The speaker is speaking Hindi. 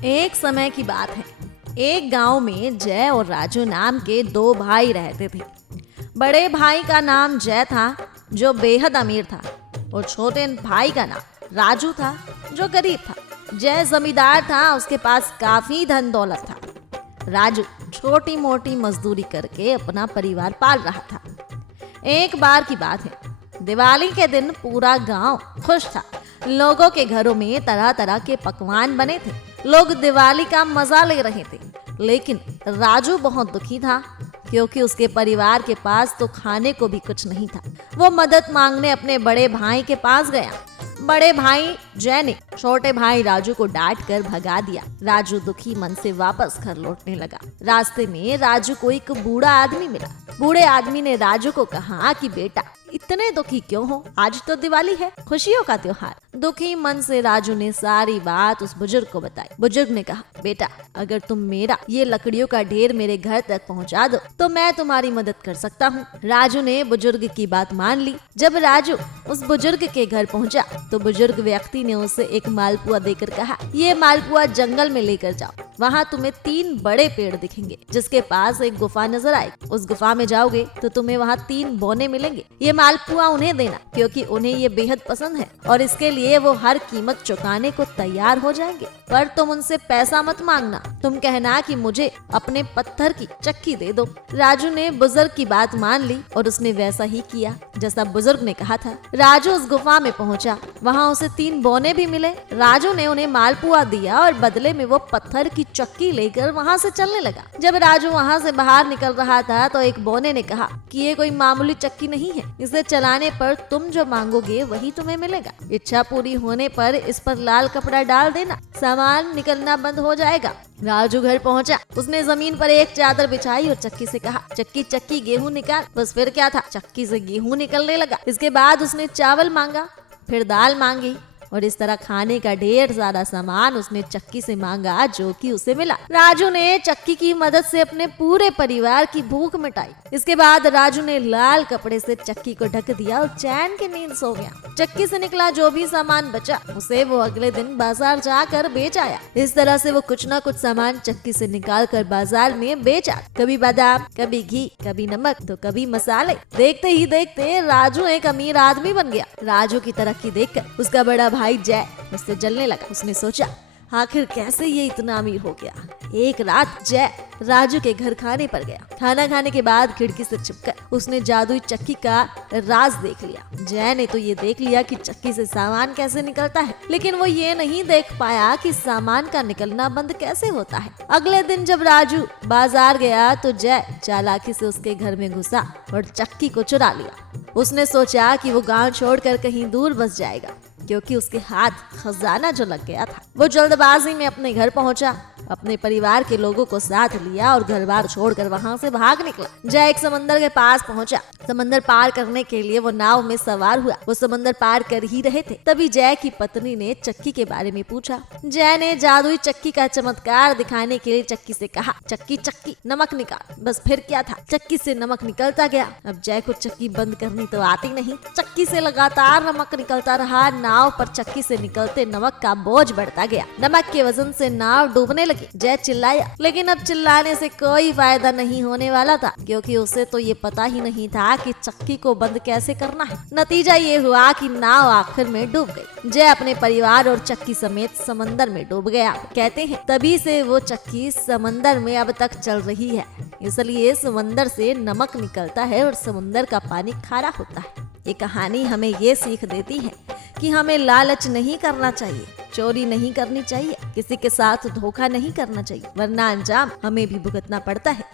एक समय की बात है। एक गांव में जय और राजू नाम के दो भाई रहते थे। बड़े भाई का नाम जय था, जो बेहद अमीर था, और छोटे भाई का नाम राजू था, जो गरीब था। जय जमींदार था, उसके पास काफी धन दौलत था। राजू छोटी मोटी मजदूरी करके अपना परिवार पाल रहा था। एक बार की बात है, दिवाली के दिन पूरा गांव खुश था। लोगों के घरों में तरह तरह के पकवान बने थे। लोग दिवाली का मजा ले रहे थे। लेकिन राजू बहुत दुखी था, क्योंकि उसके परिवार के पास तो खाने को भी कुछ नहीं था। वो मदद मांगने अपने बड़े भाई के पास गया। बड़े भाई जय ने छोटे भाई राजू को डांट कर भगा दिया। राजू दुखी मन से वापस घर लौटने लगा। रास्ते में राजू को एक बूढ़ा आदमी मिला। बूढ़े आदमी ने राजू को कहा कि बेटा, इतने दुखी क्यों हो? आज तो दिवाली है, खुशियों का त्योहार। दुखी मन से राजू ने सारी बात उस बुजुर्ग को बताई। बुजुर्ग ने कहा, बेटा, अगर तुम मेरा ये लकड़ियों का ढेर मेरे घर तक पहुंचा दो तो मैं तुम्हारी मदद कर सकता हूँ। राजू ने बुजुर्ग की बात मान ली। जब राजू उस बुजुर्ग के घर पहुंचा तो बुजुर्ग व्यक्ति ने उसे एक मालपुआ देकर कहा, ये मालपुआ जंगल में लेकर जाओ। वहाँ तुम्हें 3 बड़े पेड़ दिखेंगे, जिसके पास एक गुफा नजर आएगी। उस गुफा में जाओगे तो तुम्हें वहाँ 3 बोने मिलेंगे। ये मालपुआ उन्हें देना, क्योंकि उन्हें ये बेहद पसंद है और इसके लिए वो हर कीमत चुकाने को तैयार हो जाएंगे। पर तुम उनसे पैसा मत मांगना। तुम कहना कि मुझे अपने पत्थर की चक्की दे दो। राजू ने बुजुर्ग की बात मान ली और उसने वैसा ही किया जैसा बुजुर्ग ने कहा था। राजू उस गुफा में पहुंचा। वहाँ उसे 3 बोने भी मिले। राजू ने उन्हें मालपुआ दिया और बदले में वो पत्थर की चक्की लेकर वहाँ से चलने लगा। जब राजू वहाँ से बाहर निकल रहा था तो एक बोने ने कहा कि ये कोई मामूली चक्की नहीं है, इसे चलाने पर तुम जो मांगोगे वही तुम्हें मिलेगा। इच्छा पूरी होने पर इस पर लाल कपड़ा डाल देना, सामान निकलना बंद हो जाएगा। राजू घर पहुंचा। उसने जमीन पर एक चादर बिछाई और चक्की से कहा, चक्की चक्की गेहूं निकाल। बस फिर क्या था, चक्की से गेहूं निकलने लगा। इसके बाद उसने चावल मांगा, फिर दाल मांगी, और इस तरह खाने का ढेर सारा सामान उसने चक्की से मांगा, जो कि उसे मिला। राजू ने चक्की की मदद से अपने पूरे परिवार की भूख मिटाई। इसके बाद राजू ने लाल कपड़े से चक्की को ढक दिया और चैन की नींद सो गया। चक्की से निकला जो भी सामान बचा उसे वो अगले दिन बाजार जाकर बेच आया। इस तरह से वो कुछ न कुछ सामान चक्की से निकाल कर बाजार में बेचा। कभी बादाम, कभी घी, कभी नमक, तो कभी मसाले। देखते ही देखते राजू एक अमीर आदमी बन गया। राजू की तरक्की देखकर उसका बड़ा भाई जय उससे जलने लगा। उसने सोचा, आखिर कैसे ये इतना अमीर हो गया। एक रात जय राजू के घर खाने पर गया। खाना खाने के बाद खिड़की से छिपकर उसने जादुई चक्की का राज देख लिया। जय ने तो ये देख लिया कि चक्की से सामान कैसे निकलता है, लेकिन वो ये नहीं देख पाया कि सामान का निकलना बंद कैसे होता है। अगले दिन जब राजू बाजार गया तो जय चालाकी से उसके घर में घुसा और चक्की को चुरा लिया। उसने सोचा कि वो गांव छोड़कर कहीं दूर बस जाएगा, क्योंकि उसके हाथ खजाना जो लग गया था। वो जल्दबाजी में अपने घर पहुंचा, अपने परिवार के लोगों को साथ लिया और घर बार छोड़कर वहां से भाग निकला। जय एक समंदर के पास पहुंचा। समंदर पार करने के लिए वो नाव में सवार हुआ। वो समंदर पार कर ही रहे थे, तभी जय की पत्नी ने चक्की के बारे में पूछा। जय ने जादुई चक्की का चमत्कार दिखाने के लिए चक्की से कहा, चक्की चक्की नमक निकाल। बस फिर क्या था, चक्की से नमक निकलता गया। अब जय को चक्की बंद करनी तो आती नहीं। चक्की से लगातार नमक निकलता रहा। नाव पर चक्की से निकलते नमक का बोझ बढ़ता गया। नमक के वजन से नाव डूबने लगी। जय चिल्लाया, लेकिन अब चिल्लाने से कोई फायदा नहीं होने वाला था, क्योंकि उसे तो ये पता ही नहीं था कि चक्की को बंद कैसे करना है। नतीजा ये हुआ कि नाव आखिर में डूब गई। जय अपने परिवार और चक्की समेत समंदर में डूब गया। कहते हैं तभी से वो चक्की समंदर में अब तक चल रही है। इसलिए समंदर से नमक निकलता है और समुंदर का पानी खारा होता है। ये कहानी हमें ये सीख देती है कि हमें लालच नहीं करना चाहिए, चोरी नहीं करनी चाहिए, किसी के साथ धोखा नहीं करना चाहिए, वरना अंजाम हमें भी भुगतना पड़ता है।